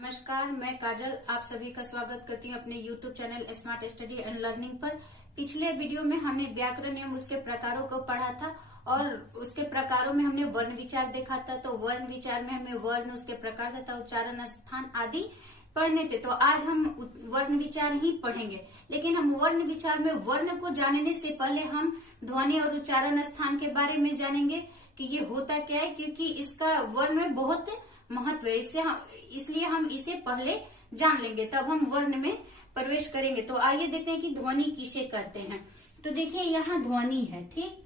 नमस्कार, मैं काजल आप सभी का स्वागत करती हूँ अपने YouTube channel smart study and learning पर। पिछले वीडियो में हमने व्याकरण एवं उसके प्रकारों को पढ़ा था और उसके प्रकारों में हमने वर्ण विचार देखा था। तो वर्ण विचार में हमें वर्ण, उसके प्रकार तथा उच्चारण स्थान आदि पढ़ने थे। तो आज हम वर्ण विचार ही पढ़ेंगे, लेकिन हम वर्ण विचार में वर्ण को जानने से पहले हम ध्वनि और उच्चारण स्थान के बारे में जानेंगे कि ये होता क्या है, क्योंकि इसका वर्ण में बहुत महत्व है। इसलिए हम इसे पहले जान लेंगे, तब हम वर्ण में प्रवेश करेंगे। तो आइए देखते हैं कि ध्वनि किसे कहते हैं। तो देखिए यहाँ ध्वनि है, ठीक।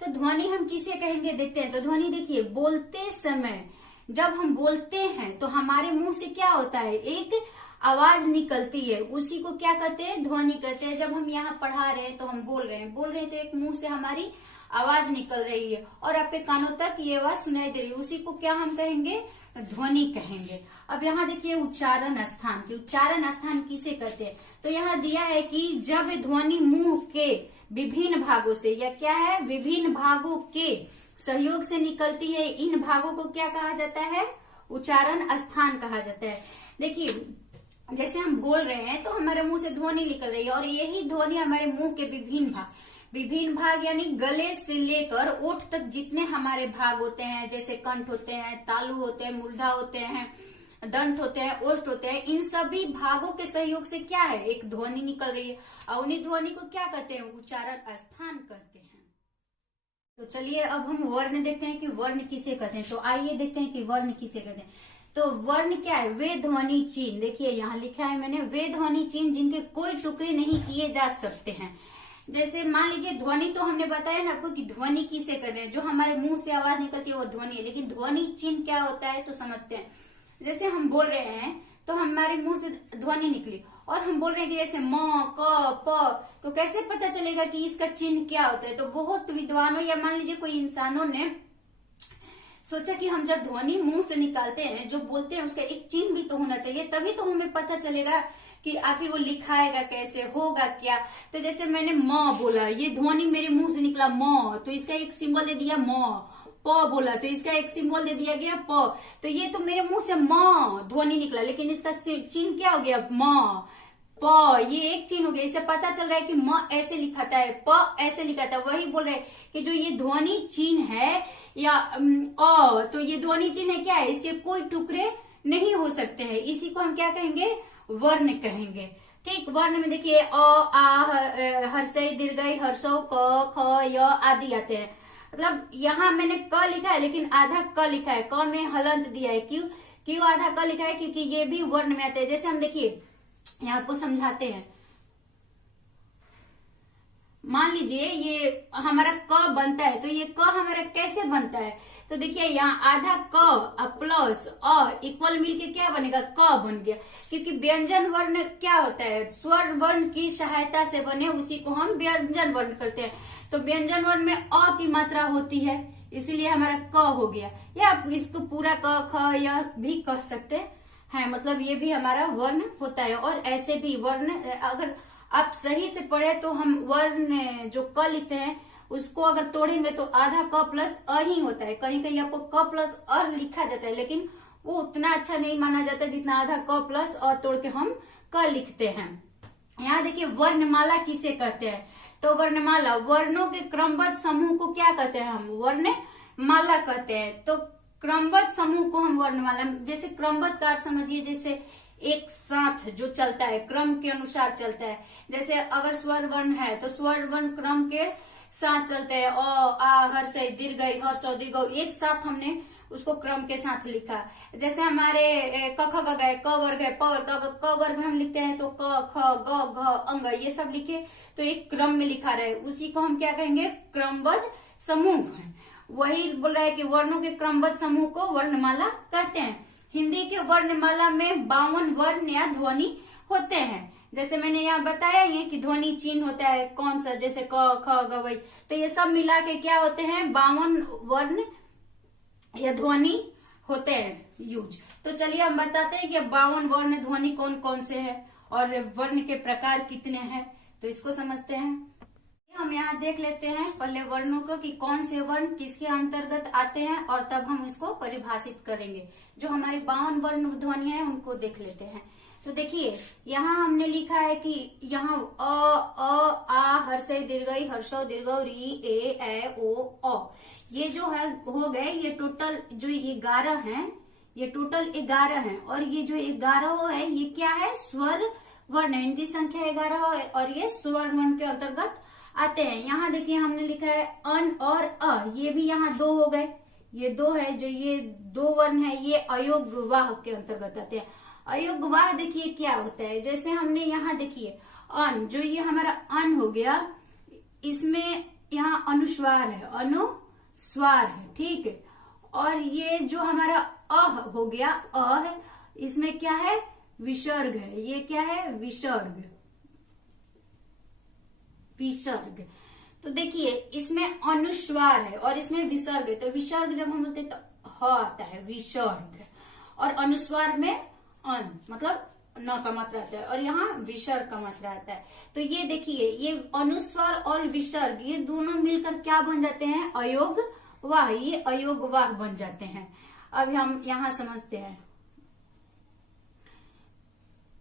तो ध्वनि हम किसे कहेंगे देखते हैं। तो ध्वनि देखिए, बोलते समय जब हम बोलते हैं तो हमारे मुंह से क्या होता है, एक आवाज निकलती है, उसी को क्या कहते हैं, ध्वनि कहते हैं। जब हम यहाँ पढ़ा रहे हैं तो हम बोल रहे हैं तो एक मुंह से हमारी आवाज निकल रही है और आपके कानों तक ये आवाज सुनाई दे रही है, उसी को क्या हम कहेंगे, ध्वनि कहेंगे। अब यहाँ देखिए उच्चारण स्थान की, उच्चारण स्थान किसे कहते हैं। तो यहाँ दिया है कि जब ध्वनि मुंह के विभिन्न भागों से, या क्या है, विभिन्न भागों के सहयोग से निकलती है, इन भागों को क्या कहा जाता है, उच्चारण स्थान कहा जाता है। देखिए जैसे हम बोल रहे हैं तो हमारे मुंह से ध्वनि निकल रही है और यही ध्वनि हमारे मुंह के विभिन्न भाग यानी गले से लेकर ओठ तक जितने हमारे भाग होते हैं, जैसे कंठ होते हैं, तालु होते हैं, मूर्धा होते हैं, दंत होते हैं, ओष्ठ होते हैं, इन सभी भागों के सहयोग से क्या है, एक ध्वनि निकल रही है और उन्हीं ध्वनि को क्या कहते हैं, उच्चारण स्थान कहते हैं। तो चलिए अब हम वर्ण देखते हैं कि वर्ण किसे कहते हैं। तो आइए देखते हैं कि वर्ण किसे कहते हैं। तो वर्ण क्या है, वे ध्वनि चिन्ह, देखिए यहाँ लिखा है मैंने, वे ध्वनि चिन्ह जिनके कोई टुकड़े नहीं किए जा सकते हैं। जैसे मान लीजिए ध्वनि, तो हमने बताया ना आपको कि ध्वनि किसे कहते हैं, जो हमारे मुंह से आवाज निकलती है वो ध्वनि है। लेकिन ध्वनि चिन्ह क्या होता है तो समझते हैं। जैसे हम बोल रहे हैं तो हमारे मुंह से ध्वनि निकली और हम बोल रहे हैं कि जैसे म, क, प, तो कैसे पता चलेगा कि इसका चिन्ह क्या होता है। तो बहुत विद्वानों या मान लीजिए कोई इंसानों ने सोचा कि हम जब ध्वनि मुंह से निकालते हैं, जो बोलते हैं उसका एक चिन्ह भी तो होना चाहिए, तभी तो हमें पता चलेगा कि आखिर वो लिखाएगा कैसे, होगा क्या। तो जैसे मैंने म बोला, ये ध्वनि मेरे मुंह से निकला म, तो इसका एक सिंबल दे दिया म। प बोला तो इसका एक सिंबल दे दिया गया प। तो ये तो मेरे मुंह से म ध्वनि निकला, लेकिन इसका चिन्ह क्या हो गया, म प, ये एक चिन्ह हो गया। इससे पता चल रहा है कि म ऐसे लिखाता है, प ऐसे लिखाता है। वही बोल रहे हैं कि जो ये ध्वनि चिन्ह है या तो ये ध्वनि चिन्ह है, क्या है, इसके कोई टुकड़े नहीं हो सकते हैं। इसी को हम क्या कहेंगे, वर्ण कहेंगे। ठीक, वर्ण में देखिए अ, आ, हर्षई, दीर्घई, हर्षौ, क, ख, य आदि आते हैं। मतलब यहाँ मैंने क लिखा है लेकिन आधा क लिखा है, क में हलंत दिया है। क्यों आधा क लिखा है, क्योंकि ये भी वर्ण में आते हैं। जैसे हम देखिए यहाँ आपको समझाते हैं। मान लीजिए ये हमारा क बनता है, तो ये क हमारा कैसे बनता है। तो देखिए यहाँ आधा क प्लस अ इक्वल मिलके क्या बनेगा, क बन गया। क्योंकि व्यंजन वर्ण क्या होता है, स्वर वर्ण की सहायता से बने, उसी को हम व्यंजन वर्ण करते हैं। तो व्यंजन वर्ण में अ की मात्रा होती है, इसीलिए हमारा क हो गया। या आप इसको पूरा क, ख, य भी कह सकते हैं। मतलब ये भी हमारा वर्ण होता है। और ऐसे भी वर्ण अगर आप सही से पढ़े तो हम वर्ण जो क लिखते हैं उसको अगर तोड़ेंगे तो आधा क प्लस अ ही होता है। कहीं कहीं आपको क प्लस अ लिखा जाता है, लेकिन वो उतना अच्छा नहीं माना जाता जितना आधा क प्लस अ तोड़ के हम क लिखते हैं। यहाँ देखिए वर्णमाला किसे कहते हैं। तो वर्णमाला, वर्णों के क्रमबद्ध समूह को क्या कहते हैं, हम वर्णमाला कहते हैं। तो क्रमबद्ध समूह को हम वर्णमाला, जैसे क्रमबद्ध का अर्थ समझिए, जैसे एक साथ जो चलता है, क्रम के अनुसार चलता है। जैसे अगर स्वर वर्ण है तो स्वर वर्ण क्रम के साथ चलते हैं, अ, आ, हर्षई, दीर्घई, हर्षौ, दीर्घौ, एक साथ हमने उसको क्रम के साथ लिखा। जैसे हमारे क ख ग गए, क वर्ग है, प वर्ग, क वर्ग में हम लिखते हैं तो क, ख, ग, घ, अंग, ये सब लिखे तो एक क्रम में लिखा रहे, उसी को हम क्या कहेंगे, क्रमबद्ध समूह है। वही बोल रहा है कि वर्णों के क्रमबद्ध समूह को वर्णमाला कहते हैं। हिंदी के वर्णमाला में 52 वर्ण या ध्वनि होते हैं। जैसे मैंने यहाँ बताया ये कि ध्वनि चिन्ह होता है कौन सा, जैसे क, ख, ग, वही, तो ये सब मिला के क्या होते हैं, 52 वर्ण या ध्वनि होते हैं यूज। तो चलिए हम बताते हैं कि 52 वर्ण ध्वनि कौन कौन से हैं और वर्ण के प्रकार कितने हैं, तो इसको समझते हैं। हम यहाँ देख लेते हैं पहले वर्णों को कि कौन से वर्ण किसके अंतर्गत आते हैं और तब हम उसको परिभाषित करेंगे। जो हमारी 52 वर्ण ध्वनियां हैं उनको देख लेते हैं। तो देखिए यहाँ हमने लिखा है कि यहाँ आ हर्षय दीर्घई हर्षो दीर्घ री ए ओ औ, ये जो है हो गए, ये टोटल जो 11 हैं, ये टोटल 11 हैं। और ये जो 11 है ये क्या है, स्वर वर्ण है, इनकी संख्या 11 है और ये स्वर वर्ण के अंतर्गत आते हैं। यहाँ देखिए हमने लिखा है अन और अ, ये भी यहाँ 2 हो गए, ये 2 है। जो ये 2 वर्ण है ये अयोगवाह के अंतर्गत आते हैं। अयोगवाह देखिए क्या होता है, जैसे हमने यहाँ देखिए अन, जो ये हमारा अन हो गया, इसमें यहाँ अनुस्वार है, अनुस्वार है, ठीक है। और ये जो हमारा अह हो गया, अ है, इसमें क्या है, विसर्ग है। ये क्या है, विसर्ग, विसर्ग। तो देखिए इसमें अनुस्वार है और इसमें विसर्ग है। तो विसर्ग जब हम बोलते हैं तो ह आता है, विसर्ग। और अनुस्वार में अन, मतलब न का मात्रा आता है, और यहाँ विसर्ग का मात्रा आता है। तो ये देखिए ये अनुस्वार और विसर्ग ये दोनों मिलकर क्या बन जाते हैं, अयोगवाह। ये अयोगवाह बन जाते हैं। अब हम यहाँ समझते हैं।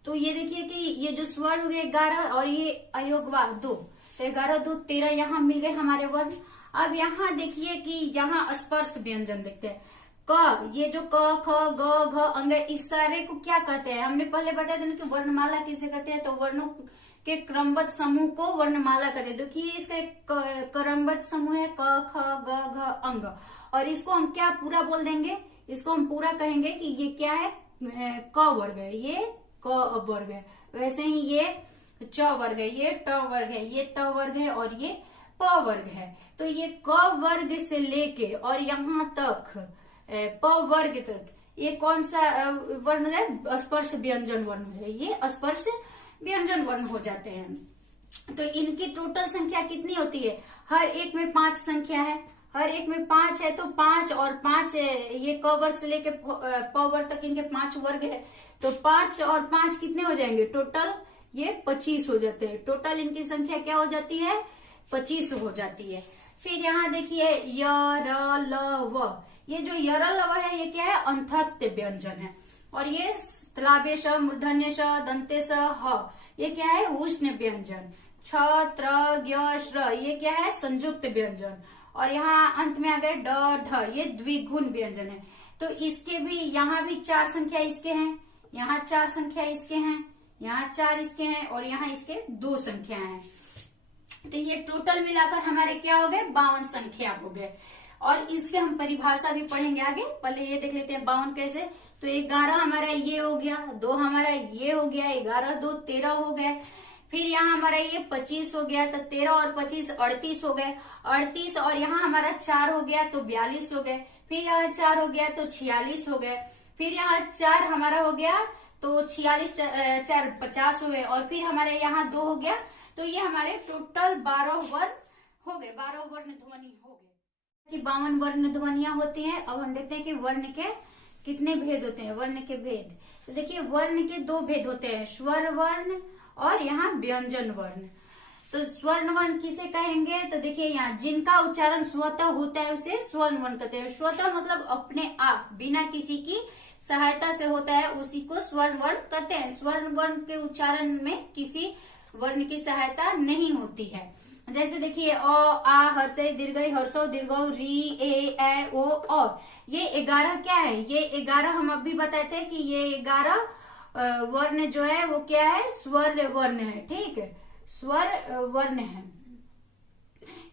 तो ये देखिए कि ये जो स्वर हो गए 11 और ये अयोगवाह 2, तो 11 2 13 यहाँ मिल गए हमारे वर्ण। अब यहाँ देखिए कि यहाँ स्पर्श व्यंजन देखते हैं। क, ये जो क ख ग घ अंग, इस सारे को क्या कहते हैं, हमने पहले बताया था कि वर्णमाला किसे कहते हैं। तो वर्णों के क्रमबद्ध समूह को वर्णमाला कहते हैं। देखिए इसका एक क्रमबद्ध समूह है क ख ग घ अंग, और इसको हम क्या पूरा बोल देंगे, इसको हम पूरा कहेंगे कि ये क्या है, क वर्ग है, ये क वर्ग है। वैसे ही ये च वर्ग है, ये ट वर्ग है, ये त वर्ग है और ये प वर्ग है। तो ये क वर्ग से लेके और यहाँ तक प वर्ग तक ये कौन सा वर्ण है, स्पर्श व्यंजन वर्ण हो जाए, ये स्पर्श व्यंजन वर्ण हो जाते हैं। तो इनकी टोटल संख्या कितनी होती है, हर एक में 5 संख्या है, हर एक में 5 है। तो 5 और 5 ये क वर्ग से लेके प वर्ग तक इनके 5 वर्ग है। तो 5 और 5 कितने हो जाएंगे, टोटल ये 25 हो जाते हैं। टोटल इनकी संख्या क्या हो जाती है, 25 हो जाती है। फिर यहाँ देखिए य र ल व, ये जो य र ल व है ये क्या है, अंतस्थ व्यंजन है। और ये तलाबे श मूर्धन्य श दंते स ह, ये क्या है, उष्ण व्यंजन। छ त्र ज्ञ श्र, ये क्या है, संयुक्त व्यंजन। और यहाँ अंत में आ गए ड ढ, ये द्विगुण व्यंजन है। तो इसके भी यहाँ भी 4 संख्या इसके हैं, यहाँ 4 संख्या इसके हैं, यहाँ 4 इसके हैं और यहाँ इसके 2 संख्या हैं। तो ये टोटल मिलाकर हमारे क्या हो गए, 52 संख्या हो गए। और इसके हम परिभाषा भी पढ़ेंगे आगे। पहले ये देख लेते हैं 52 कैसे। तो 11 हमारा ये हो गया, 2 हमारा ये हो गया, 11 2 13 हो गए। फिर यहाँ हमारा ये 25 हो गया, तो 13 और 25 38 हो गए, 38 और यहाँ हमारा 4 हो गया तो 42 हो गए। फिर यहाँ 4 हो गया तो 46 हो गए। फिर यहाँ 4 हमारा हो गया तो 46 4 50 हो गए। और फिर हमारे यहाँ 2 हो गया, तो ये हमारे टोटल 12 वर्ण हो गए, 12 वर्ण ध्वनि हो गए। 52 वर्ण ध्वनियां होती हैं। अब हम देखते हैं कि वर्ण के कितने भेद होते हैं, वर्ण के भेद। तो देखिए वर्ण के 2 भेद होते हैं, स्वर वर्ण और यहाँ व्यंजन वर्ण। तो स्वर्ण वर्ण किसे कहेंगे, तो देखिए यहाँ जिनका उच्चारण स्वतः होता है उसे स्वर्ण वर्ण कहते हैं। स्वतः मतलब अपने आप, बिना किसी की सहायता से होता है, उसी को स्वर्ण वर्ण कहते हैं। स्वर्ण वर्ण के उच्चारण में किसी वर्ण की सहायता नहीं होती है। जैसे देखिए अ आ हर्षय दीर्घई हर्षो दीर्घ री ए ओ औ, ये 11 क्या है, ये 11 हम अभी बताए थे कि ये 11 वर्ण जो है वो क्या है, स्वर वर्ण है, ठीक है, स्वर वर्ण है।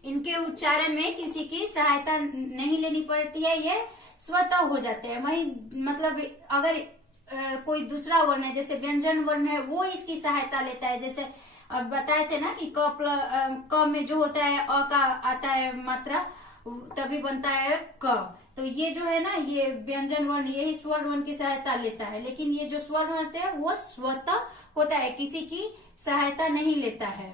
इनके उच्चारण में किसी की सहायता नहीं लेनी पड़ती है, ये स्वतः हो जाते हैं। वही मतलब अगर कोई दूसरा वर्ण है जैसे व्यंजन वर्ण है वो इसकी सहायता लेता है। जैसे अब बताए थे ना कि क में जो होता है अ का आता है मात्रा, तभी बनता है क। तो ये जो है ना, ये व्यंजन वर्ण यही स्वर वर्ण की सहायता लेता है, लेकिन ये जो स्वर वर्ण होता है वो स्वतः होता है, किसी की सहायता नहीं लेता है।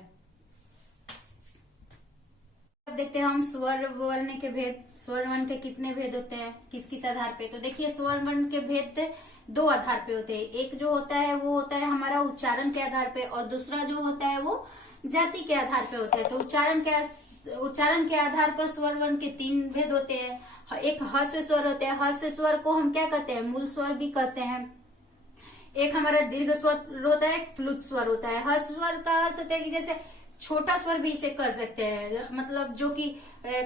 अब देखते हैं हम स्वर वर्ण के भेद। स्वर वर्ण के कितने भेद होते हैं, किस किस आधार पे। तो देखिए स्वर वर्ण के भेद 2 आधार पे होते हैं। एक जो होता है वो होता है हमारा उच्चारण के आधार पे, और दूसरा जो होता है वो जाति के आधार पर होता है। तो उच्चारण के आधार पर स्वर वर्ण के 3 भेद होते हैं। एक ह्रस्व स्वर होते हैं, ह्रस्व स्वर को हम क्या कहते हैं, मूल स्वर भी कहते हैं। एक हमारा दीर्घ स्वर होता है, प्लुत स्वर होता है। ह्रस्व स्वर का अर्थ होता है कि जैसे छोटा स्वर भी इसे कह सकते हैं, मतलब जो कि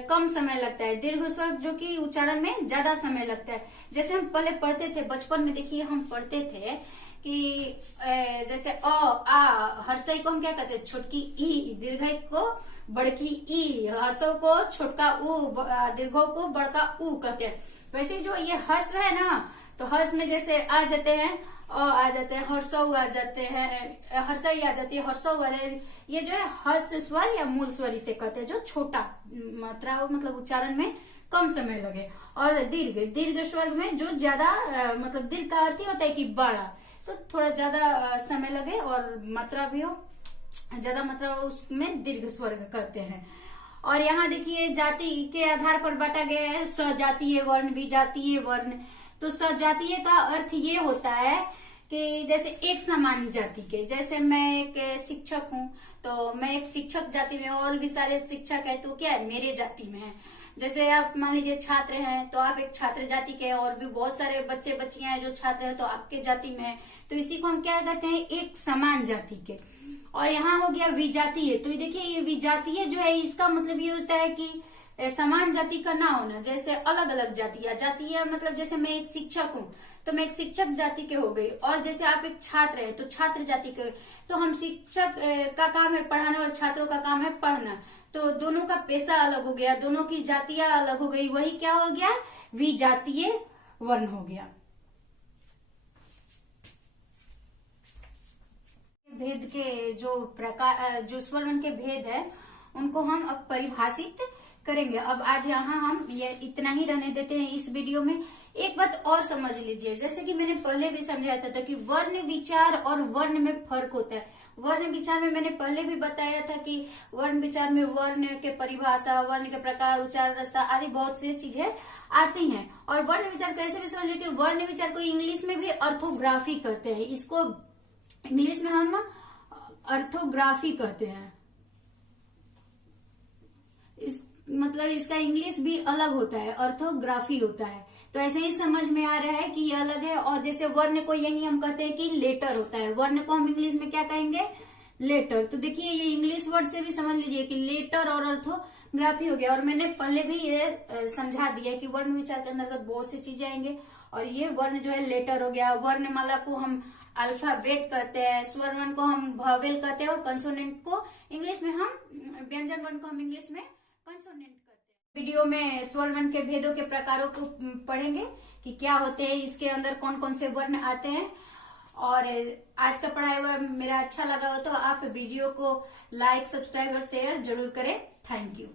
कम समय लगता है। दीर्घ स्वर जो कि उच्चारण में ज्यादा समय लगता है। जैसे हम पहले पढ़ते थे बचपन में, देखिए हम पढ़ते थे कि जैसे अ आ, हर्षई को हम क्या कहते हैं, छोटकी ई, दीर्घई को बड़की ई, हर्षों को छोटका उ, दीर्घों को बड़का उ कहते हैं। वैसे जो ये हर्ष है ना, तो हर्ष में जैसे आ जाते हैं, आ जाते हैं, हर्षौ आ जाते हैं, हर्षई आ जाती है, हर्षौ आ जाती है। ये जो है हर्ष स्वर या मूल स्वर इसे कहते हैं, जो छोटा मात्रा हो, मतलब उच्चारण में कम समय लगे। और दीर्घ स्वर में जो ज्यादा, मतलब दीर्घ का अर्थ ही होता है कि बड़ा, तो थोड़ा ज्यादा समय लगे और मात्रा भी हो, ज्यादा मात्रा हो, उसमें दीर्घ स्वर कहते हैं। और यहाँ देखिए जाति के आधार पर बांटा गया है सजातीय वर्ण, विजातीय वर्ण। तो सजातीय का अर्थ ये होता है कि जैसे एक समान जाति के, जैसे मैं एक शिक्षक हूँ तो मैं एक शिक्षक जाति में, और भी सारे शिक्षक है तो क्या है, मेरे जाति में है। जैसे आप मान लीजिए छात्र हैं तो आप एक छात्र जाति के, और भी बहुत सारे बच्चे बच्चियां हैं जो छात्र हैं तो आपके जाति में है। तो इसी को हम क्या कहते हैं, एक समान जाति के। और यहाँ हो गया विजातीय। तो देखिए ये विजातीय जो है, इसका मतलब ये होता है कि समान जाति का ना होना। जैसे अलग अलग जातियां मतलब जैसे मैं एक शिक्षक हूँ तो मैं एक शिक्षक जाति के हो गई, और जैसे आप एक छात्र है तो छात्र जाति के। तो हम शिक्षक का काम है पढ़ाना और छात्रों का काम है पढ़ना, तो दोनों का पेशा अलग हो गया, दोनों की जातियां अलग हो गई, वही क्या हो गया, विजातीय वर्ण हो गया। भेद के जो प्रकार, जो स्वर वर्ण के भेद है उनको हम अब परिभाषित करेंगे। अब आज यहाँ हम ये इतना ही रहने देते हैं इस वीडियो में। एक बात और समझ लीजिए, जैसे कि मैंने पहले भी समझाया था कि वर्ण विचार और वर्ण में फर्क होता है। वर्ण विचार में मैंने पहले भी बताया था कि वर्ण विचार में वर्ण के परिभाषा, वर्ण के प्रकार, उच्चारण, रास्ता आदि बहुत सी चीजें आती हैं। और वर्ण विचार कैसे भी समझ लीजिए, वर्ण विचार को इंग्लिश में भी ऑर्थोग्राफी कहते हैं। इसको इंग्लिश में हम ऑर्थोग्राफी कहते हैं। मतलब इसका इंग्लिश भी अलग होता है, ऑर्थोग्राफी होता है। तो ऐसे ही समझ में आ रहा है कि ये अलग है। और जैसे वर्ण को यही हम कहते हैं कि लेटर होता है, वर्ण को हम इंग्लिश में क्या कहेंगे, लेटर। तो देखिए ये इंग्लिश वर्ड से भी समझ लीजिए कि लेटर और ऑर्थोग्राफी हो गया। और मैंने पहले भी ये समझा दिया कि वर्ण विचार के अंतर्गत बहुत सी चीजें आएंगे, और ये वर्ण जो है लेटर हो गया। वर्णमाला को हम अल्फाबेट कहते हैं, स्वर वर्ण को हम वॉवेल कहते हैं, और कंसोनेंट को इंग्लिश में हम, व्यंजन वर्ण को हम इंग्लिश में कंसोनेंट कहते हैं। वीडियो में स्वर वर्ण के भेदों के प्रकारों को पढ़ेंगे कि क्या होते हैं, इसके अंदर कौन कौन से वर्ण आते हैं। और आज का पढ़ाया हुआ मेरा अच्छा लगा हो तो आप वीडियो को लाइक, सब्सक्राइब और शेयर जरूर करें। Thank you.